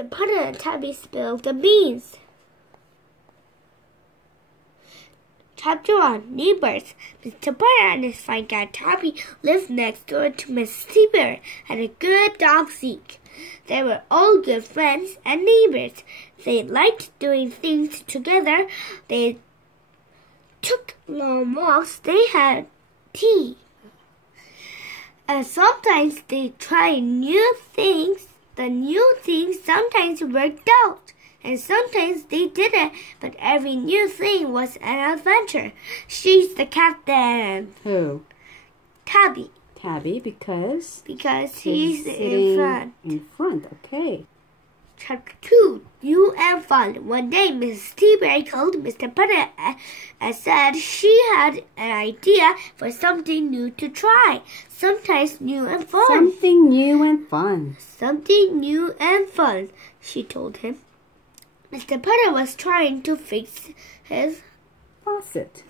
Mr. Potter and Tabby spilled the beans. Chapter 1. Neighbors. Mr. Potter and his fine cat Tabby lived next door to Mrs. T-Bear and a good dog Zeke. They were all good friends and neighbors. They liked doing things together. They took long walks. They had tea. And sometimes they tried new things. The new things sometimes worked out, and sometimes they didn't, but every new thing was an adventure. She's the captain. Who? Tabby. Tabby, because? Because he's in front. In front, okay. Chapter 2. New and Fun. One day, Mrs. T-Bear called Mr. Potter and said she had an idea for something new to try. Sometimes new and fun. Something new and fun. Something new and fun, she told him. Mr. Potter was trying to fix his faucet.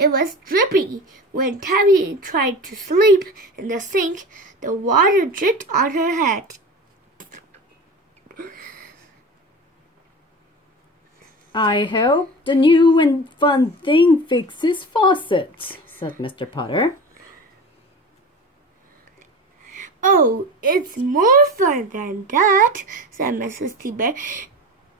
It was drippy. When Tabby tried to sleep in the sink, the water dripped on her head. I hope the new and fun thing fixes faucet, said Mr. Potter. Oh, it's more fun than that, said Mrs. T-Bear.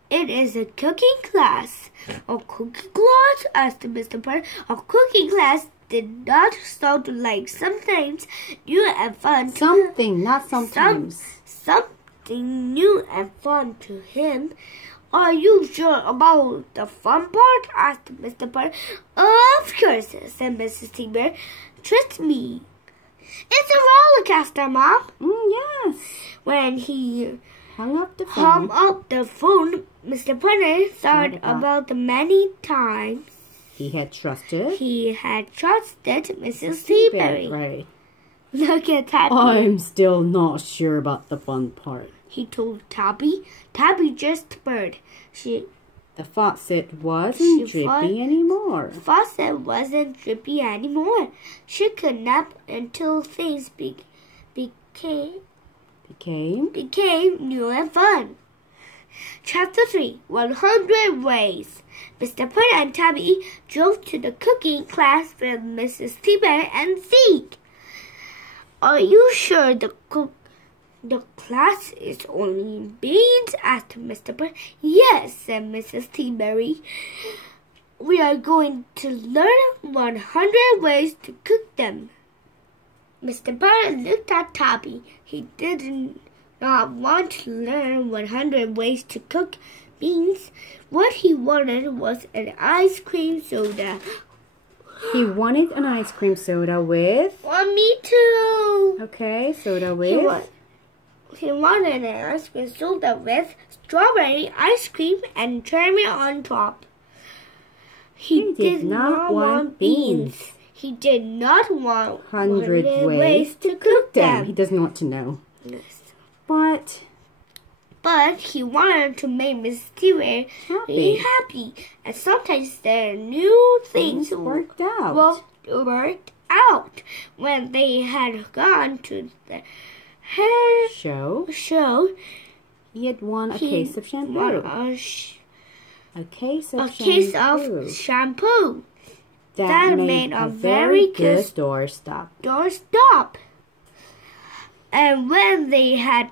It is a cooking class. A cooking class? Asked Mr. Potter. A cooking class did not sound like sometimes new and fun. Something, not sometimes. Something new and fun to him. Are you sure about the fun part? Asked Mr. Potter. Of course, said Mrs. T-Bear. Trust me. It's a roller coaster, Mom. Yes. When he hung up the phone, Mr. Potter thought about the many times he had trusted Mrs. T-Bear. Right. Look at Tabby. I'm still not sure about the fun part, he told Tabby. Tabby just purred. The faucet wasn't drippy anymore. She could nap until things became new and fun. Chapter 3. 100 Ways. Mr. Potter and Tabby drove to the cooking class with Mrs. T-Bear and Zeke. Are you sure the class is only beans? Asked Mr. Potter. Yes, said Mrs. T-Bear. We are going to learn 100 ways to cook them. Mr. Potter looked at Tabby. He did not want to learn 100 ways to cook beans. What he wanted was an ice cream soda. He wanted an ice cream soda with? Well, me too. Okay, soda with? He wanted an ice cream soda with strawberry ice cream and cherry on top. He did not want beans. He did not want 100 ways to cook them. He doesn't want to know. Yes. But he wanted to make Mrs. T-Bear happy. And sometimes their new things worked out. When they had gone to the hair show, he had won a case of shampoo. A case of shampoo. That made a very good doorstop. And when they had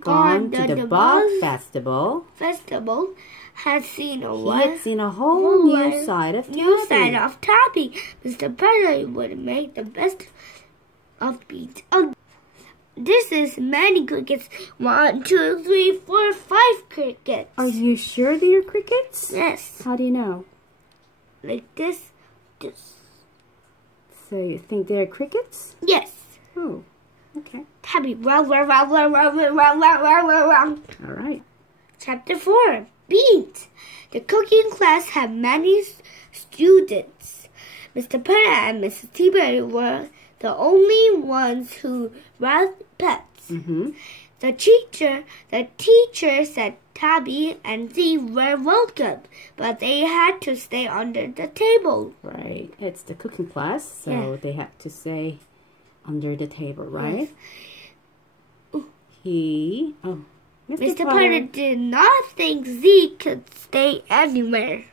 gone to the bug festival, had seen a whole new side of Tabby. Mr. Potter would make the best of beans. This is many crickets. 1, 2, 3, 4, 5 crickets. Are you sure they are crickets? Yes. How do you know? Like this. So you think they're crickets? Yes. Oh, okay. Tabby, round. All right. Chapter 4. Beans. The cooking class had many students. Mr. Potter and Mrs. T-Bear were the only ones who brought pets. The teacher said Tabby and Zeke were welcome, but they had to stay under the table. Right. It's the cooking class, so they had to stay under the table, right? Yes. Mr. Potter did not think Zeke could stay anywhere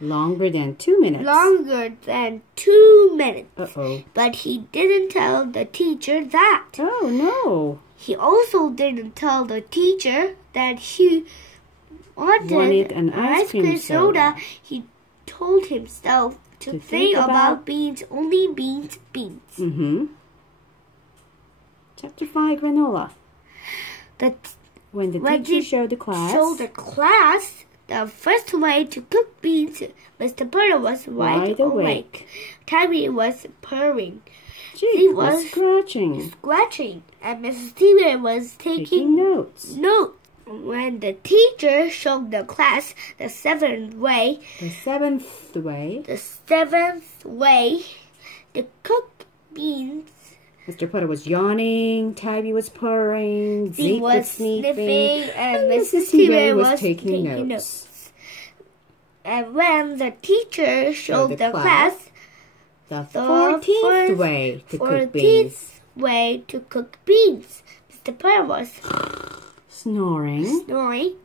longer than 2 minutes. Longer than 2 minutes. Uh-oh. But he didn't tell the teacher that. Oh, no. He also didn't tell the teacher that he wanted an ice cream soda. He told himself to think about beans, only beans. Mm-hmm. Chapter 5, granola. When the teacher showed the class the first way to cook beans, Mr. Potter was wide awake. Tabby was purring. Jake was scratching. And Mrs. Tabby was taking notes. When the teacher showed the class the seventh way to cook beans, Mr. Potter was yawning, Tabby was purring, Zeke was sniffing, and Mrs. Tabby was taking notes. And when the teacher showed the class the 14th way to cook beans, Mr. Potter was snoring.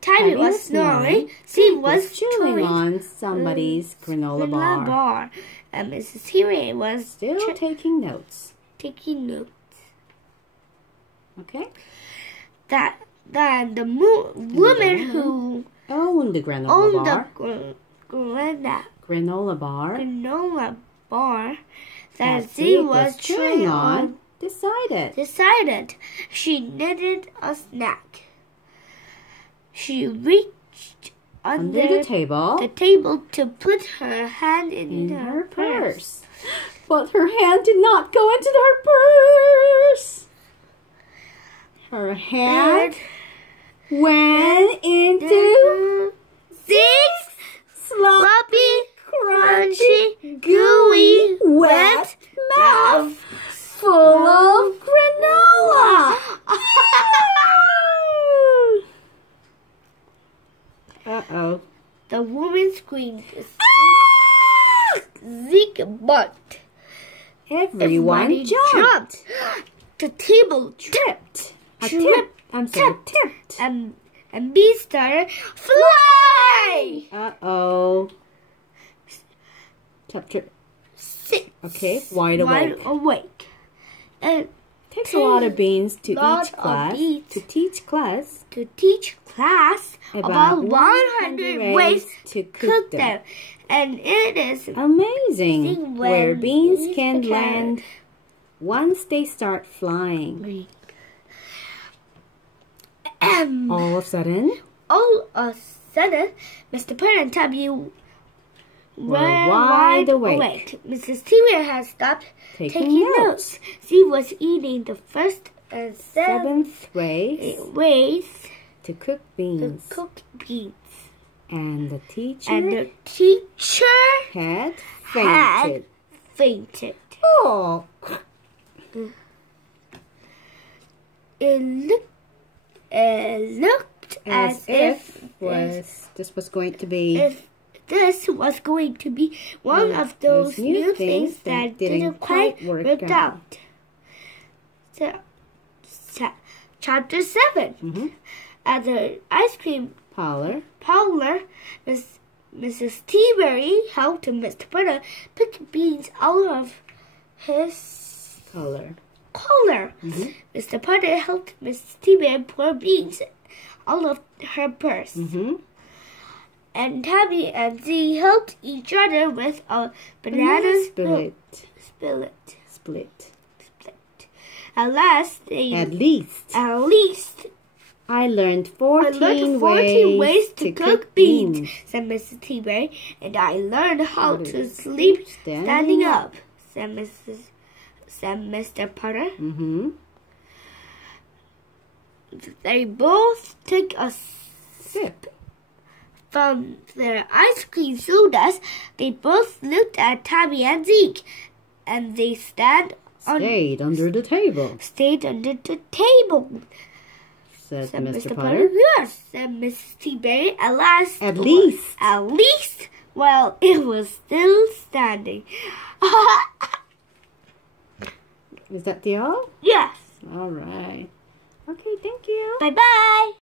Tabby was snoring. Zeke was chewing on somebody's granola bar. And Mrs. Tabby was still taking notes. Okay. Then the woman who owned the granola bar that Zeke was chewing on decided she needed a snack. She reached under the table to put her hand in her purse. But her hand did not go into her purse. Her hand went into Zeke's sloppy, crunchy, gooey, wet mouth full of granola. Uh-oh. The woman screamed. Zeke barked. Everyone jumped. The table tipped. Tipped. And bees started fly. Uh-oh. Chapter 6. Okay, wide awake. It takes a lot of beans to teach class about 100 ways to cook them. And it is amazing where beans can land once they start flying. All of a sudden, Mr. Potter and Tabby were wide awake. Mrs. Tabby had stopped taking notes. She was eating the first and seventh ways to cook beans. And the teacher had fainted. Oh. It looked as if this was going to be one of those new things that didn't quite work out. So, Chapter 7. At the ice cream parlor, Mrs. Tabby helped Mr. Potter pick beans out of his collar. Mr. Potter helped Mrs. Tabby pour beans out of her purse. And Tabby and Zeke helped each other with a banana split. At least I learned 14 ways to cook beans, said Mrs. Tabby, and I learned how to sleep standing up, said Mr. Potter. They both took a sip from their ice cream sodas. They both looked at Tabby and Zeke, and they stayed under the table. Said Mr. Potter. Yes, said Mrs. Tabby. At least. Well, it was still standing. Is that the all? Yes. All right. Okay, thank you. Bye-bye.